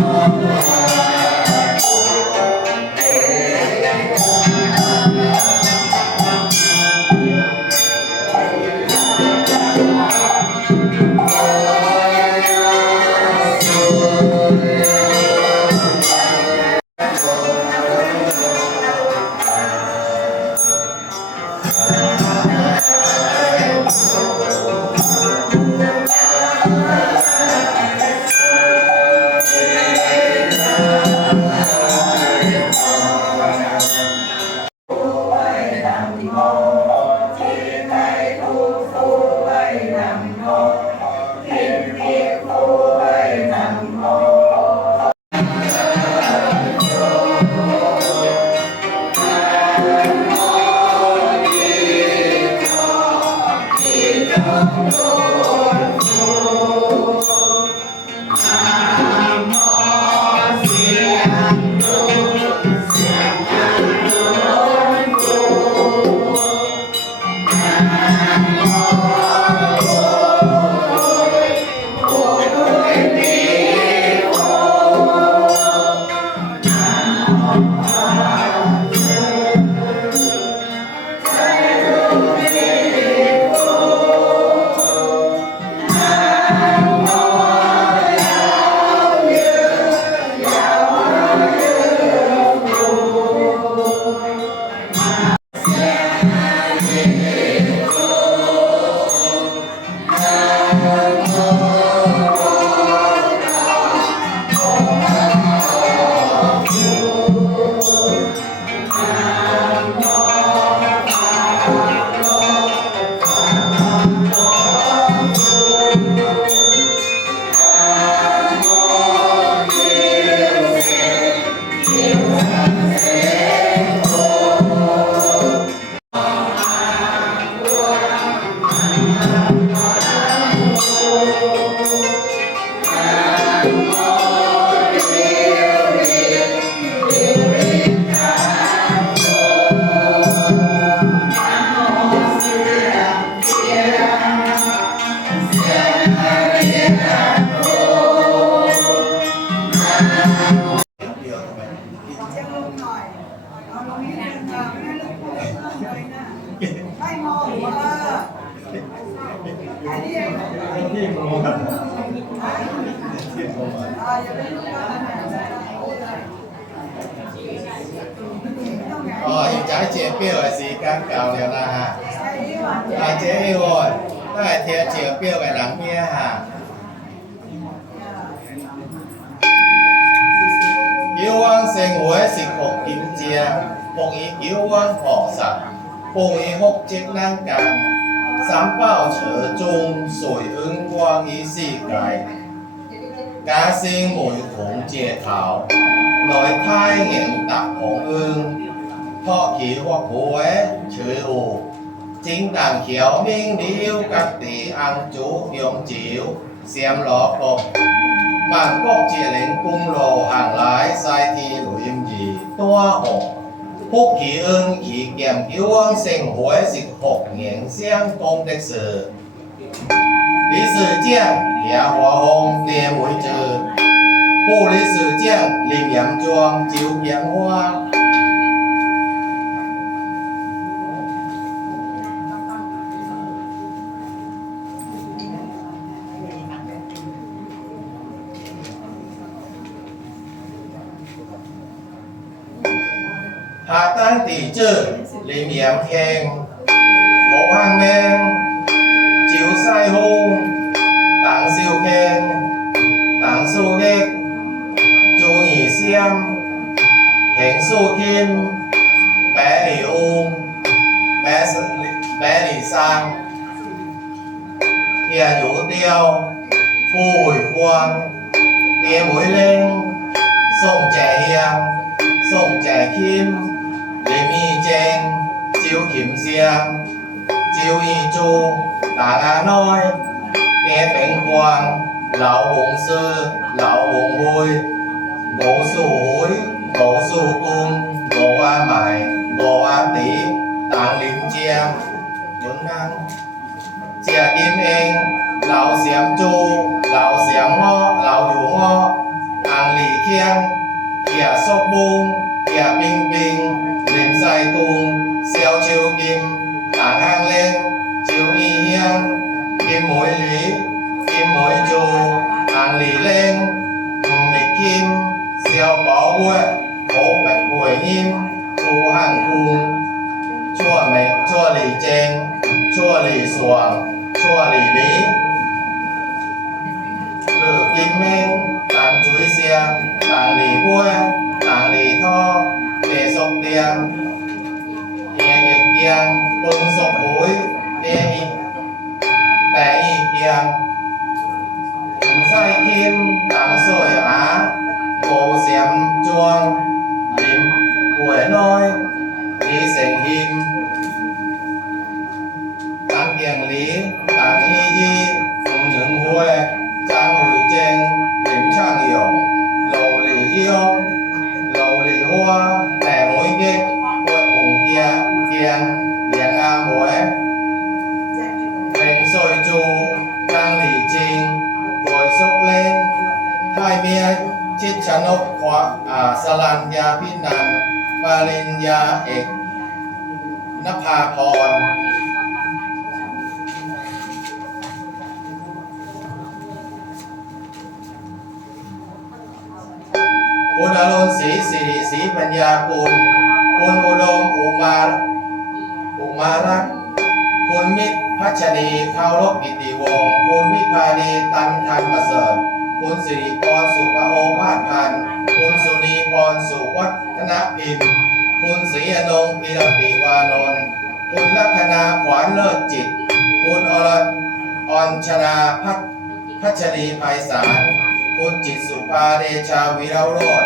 Música เเสียงหวยสิบหกกินเจียปงอีกิ้วว่างหอกสัตว์ปงอีหกเจ็ดนั่งกันสามเป้าเฉอจงสวยอึ้งกว่างอีสี่ไก่กาซิงหมวยผงเจียเถาหน่อยทายเหงียงตักของอึ้งพราขี่หัวหวยเฉยโอจิงต่างเขียวมิ่งเดียวกักตีอังจูยงจิ๋วเสียมหลอกบ 满国接连公路行来西天录音仪大学，福其恩其剑有往生活是福年相讲的事。理事长杨华峰聂伟志，副理事长林阳庄周江花。下单地质脸阳庆，好行命，照西空，等少庆，等数亿，做儿香，庆数天，百里乌，百十百里山，天如雕，富回光，爹妹靓，送谢香。宋谢谦、 林义正周庆祥、周义珠 chiếu 光、刘洪师、刘洪辉、吴素辉、吴 y 君、吴阿妹、吴阿 an 林江准安、谢金英、刘祥珠刘祥娥、刘如娥、邓丽娟谢淑芬谢冰冰 liệm dài tùng xeo chiếu kim tả ngang lên, chiếu y hiên. Kim mối lý, kim mối trù hàng lý lên. Cùng lịch kim, xeo bó bụi bố bạch buổi im, thu hàng cùng chua mẹ, chua lì chênh chua lì xuồng, chua lì lý lửa kim minh tàng chuối xia tàng lì bua tàng lì thoa về sọc đè đè nhẹ nhàng bưng sọc hối đè y đè y nhàng chúng sai kim tặng sỏi á cô xem chuông lim của nói đi xem him tăng kiềng lý tăng y y, cũng những huê trang hồi trên điểm trang hiểu lầu lý yêu lầu lý hoa. ชิดชนกขวาอาสลัญญาพินันปาริญญาเอกนภาพรคุณอรุณศรีสิริศรีปัญญาคุณคุณอุดมอุมาอุมารักคุณมิตรพัชรีเคารพกิติวงศ์คุณวิภาดีตันทันประเสริฐ คุณสิริพรสุภโอภาสพันธ์คุณสุนีพรสุวัฒนพิมพ์ คุณศรีอนงค์ปิรติวานนท์คุณลัคนาขวานเลิศจิต คุณอรอรชนาพัฒพัชรีไพศาลคุณจิตสุภาเดชาวิราโรธ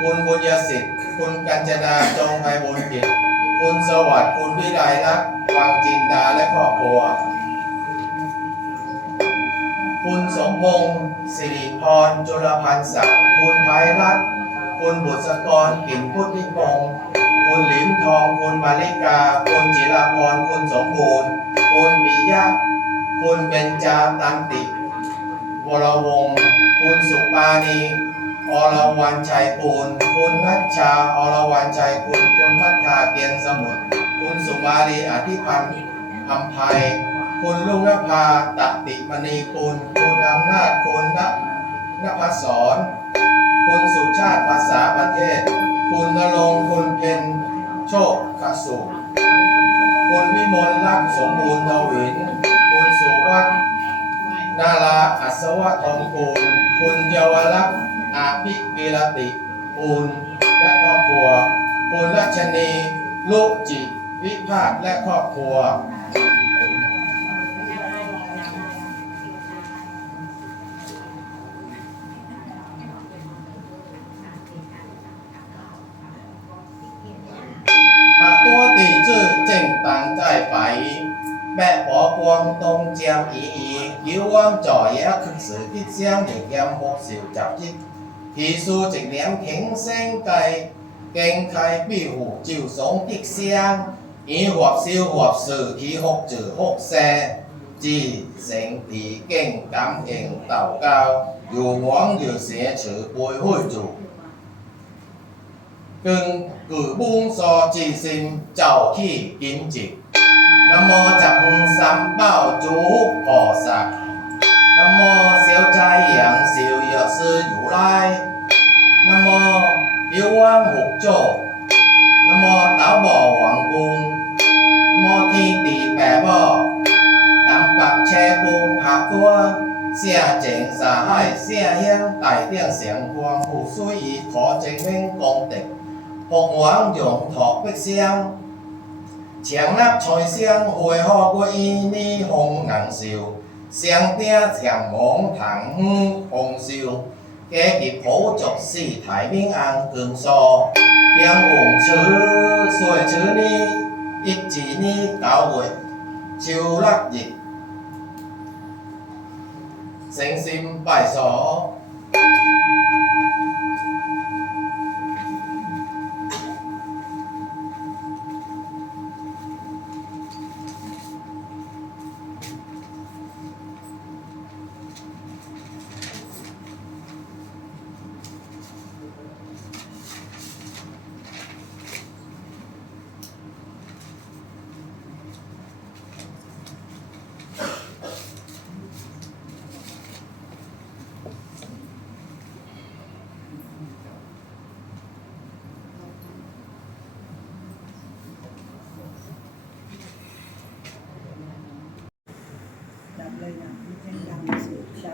คุณบุญยสิทธิ์ คุณกัญจนาจงไพบุญกิจ คุณสวัสดิ์ คุณวิไลลักษ์วังจินดาและครอบครัว คุณสมพงศ์สิริพรจุลพันธ์ศักดิ์คุณไพรัตน์คุณบุษกรกิ่นพุทธิพงศ์คุณหลิมทอง คุณมาริกา คุณจิรพร คุณสมบูรณ์ คุณปิยะ คุณเบญจาตันติ วรวงศ์คุณสุปานีอรวรรณชัยปูนคุณนัชชา อรวรรณชัยคุณคุณพัฒนาเกียงสมุทร คุณสุมาลีอธิพันธ์อัมภัย คุณลุงนภาตติมณีคุณคุณอำนาจคุณณนภศรคุณสุชาติภาษาประเทศ คุณนรงคุณเพนโชคขสุขคุณวิมลลักสมบูรณ์ทวิน คุณสุวัฒนาราอัศวะทองกูลคุณเยาวลักษ์อาภิกิรติปูลและครอบครัว คุณรัชนีลูกจิตวิภาคและครอบครัว 白，白火光东江一一，有往昨夜去时吉祥日炎木少杂志，提书一念平生计，经开庇护就送吉祥，以或少或事提福就福生，自成地经感应祷告，有往有写持背会主。更具本所之心，就 นโมจับซ้ำเป้าจูก่อสักนโมเสียวใจอย่างสิวอย่าซื้ออยู่ไรนโมยิ้วว่างหกโจกนโมต้าบ่อหวังกุงนโมที่ตีแปะบ่อน้ำปักแช่กุงหักตัวเสียเจงสาให้เสียเฮียงไต่เตี้ยงเสียงควงผู้ซุยขอเจงเม่งกองเต็กหกหวังหยงถอกเปเสียง 强纳财相为何过伊年红难受，上顶强芒唐风红笑，家己普足是太平安光寿，强王子岁子呢，一子呢九月九六日，成心拜寿。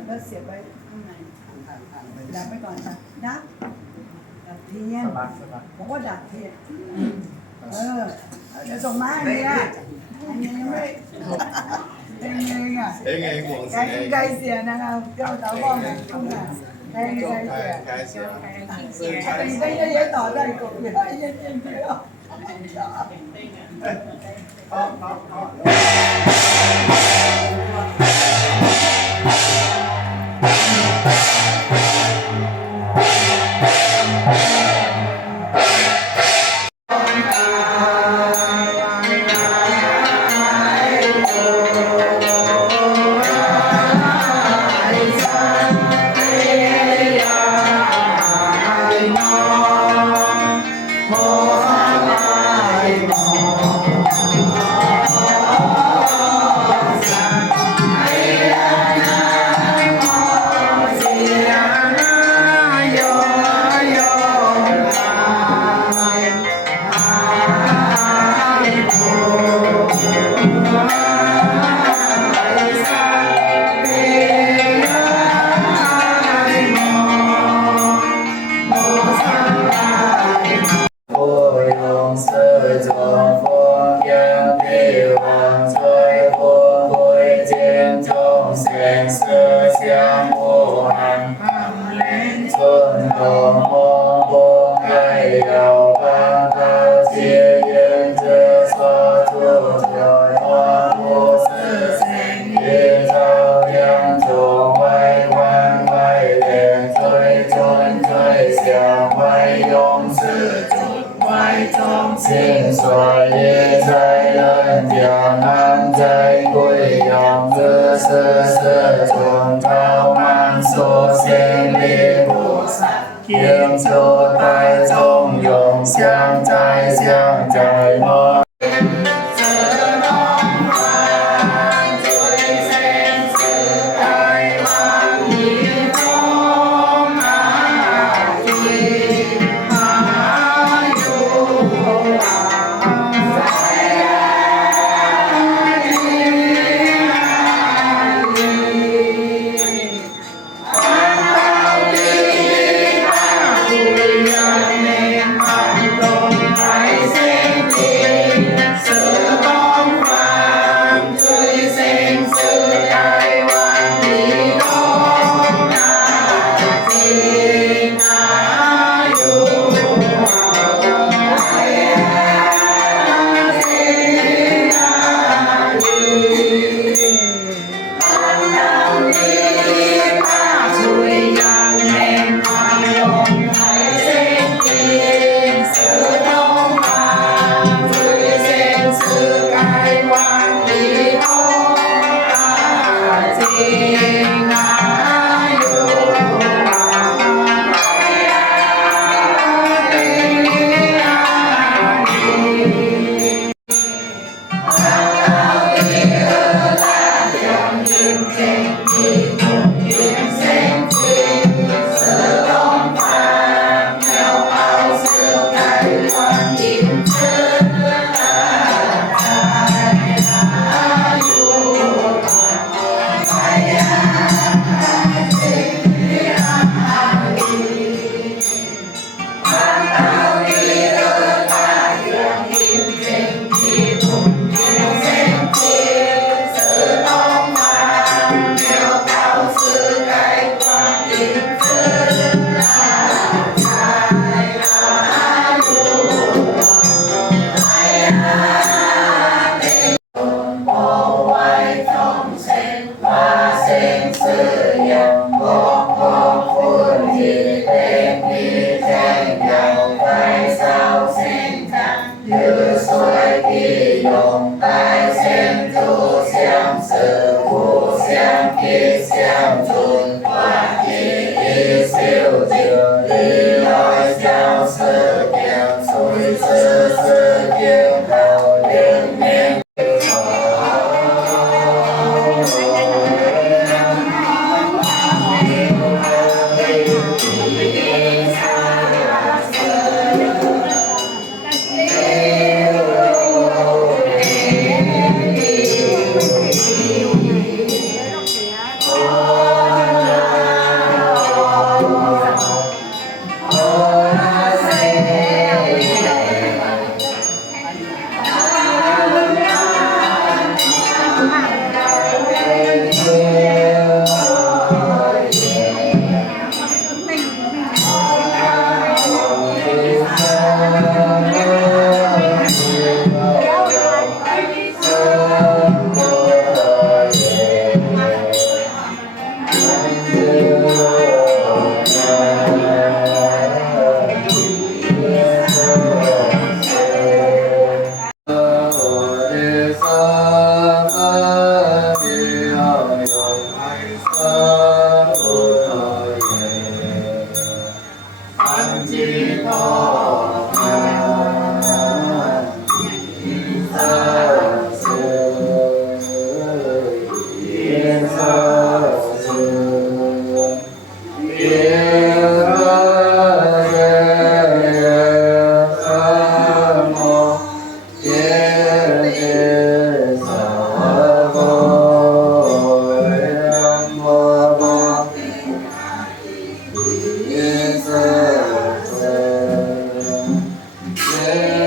แล้วเสียบไว้ข้างในดับไปก่อนนะดับดับเทียนผมก็ดับเทียนเออเดี๋ยวส่งมาให้เนี่ยอันนี้ยังไม่เองเองอะ Thế nghe cuồng ไกลไกลเสียนะครับเจ้าสาวบ้องเนี่ยทุ่งอะไกลไกลเสีย Cái xỉa ได้เยอะๆต่อได้กบเยอะๆเยอะๆเยอะ不 อ้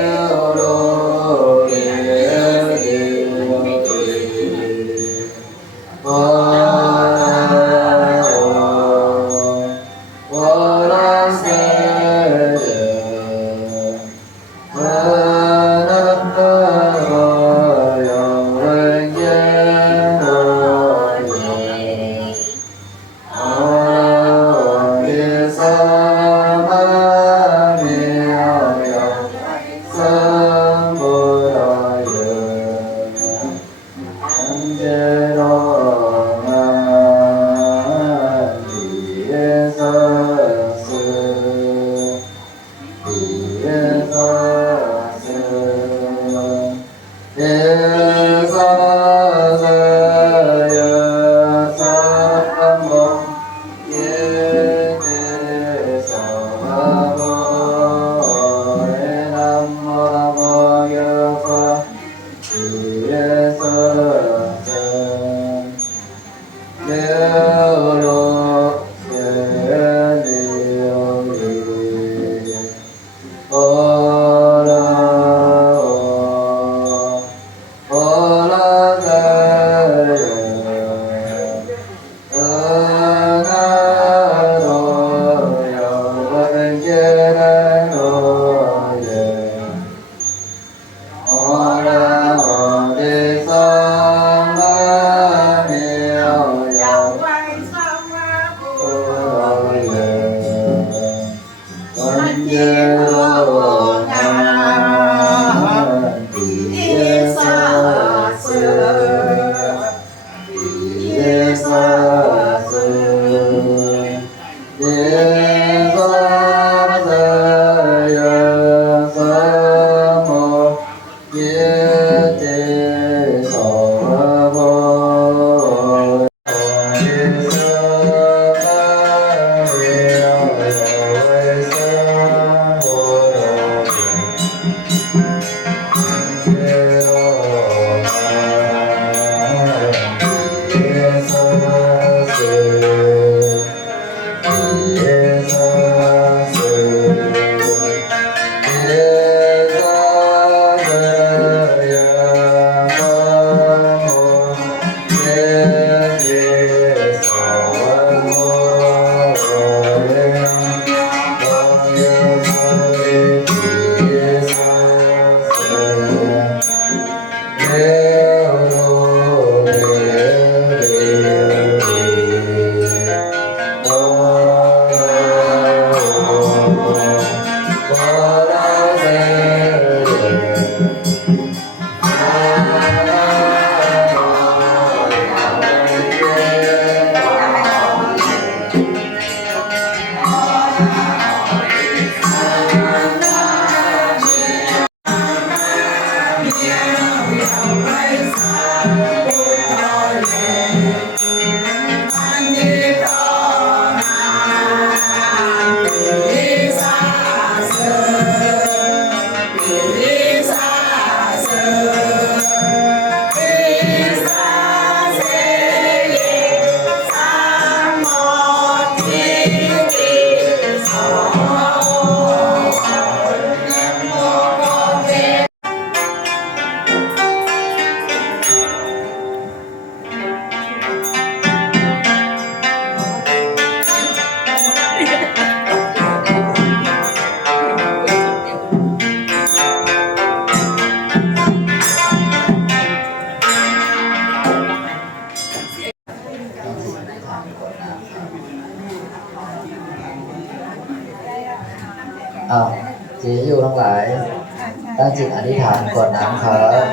ธิษฐานกดน้ำครับ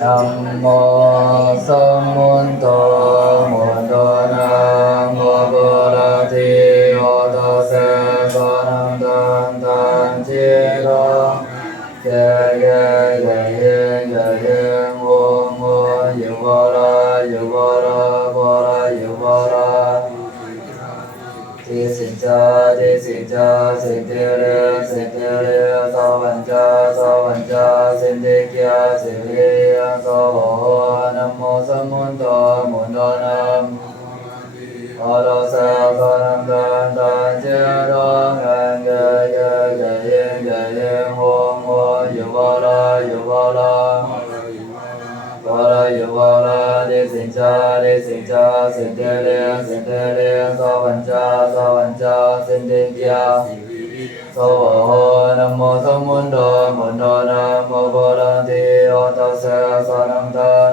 นะโมสมุนโตมุนโตนะโมบุรติโอตเสกนันตันตันจิโรเยเยเยเยเยเยโมโมยุวรายุวรา จาสิเตเรสิเตเรสวัญจาสวัญจาสิเตเกียสิเรียสโหนะโมสมุนโตมุนโตนัมอรสะกนันตันตันเจรงันเกเกเกเยเกเยหงหยู่วาลายู่วาลา วาลายู่วาลาเดสินจาเดสินจาสินเตเรสินเตเรสวัญจาสวัญจาสินเตเกียสวะโหนะโมสมมุนโตมุนโตนะโมโบราณติโอตัสสะสะนังตัน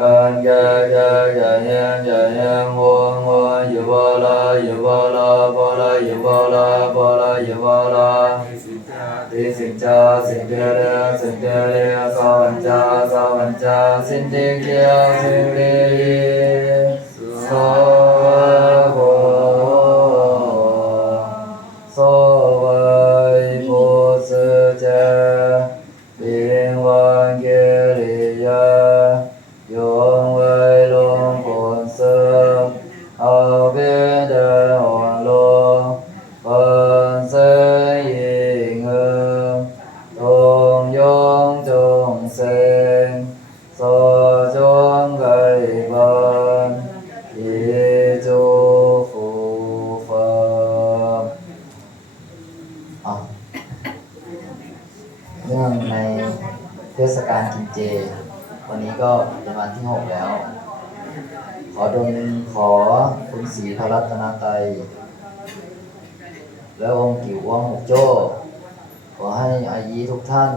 กันยะยะยะยังยะยังวงวงยู่บ่ละอยู่บ่ละบ่ละอยู่บ่ละบ่ละอยู่บ่ละติสินจาสินเดเรสินเดเรส สวันจาสิน ก็ป็นวันที่หกแล้ว ขอดลขอคุณศรีพระรัตนตรัยและองค์กิ่วว่างหกโจ้ขอให้อายีทุกท่าน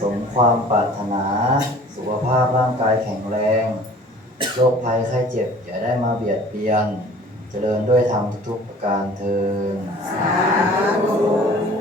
สมความปรารถนา สุขภาพร่างกายแข็งแรง โรคภัยไข้เจ็บอย่าได้มาเบียดเบียน เจริญด้วยธรรมทุกๆประการเทินสา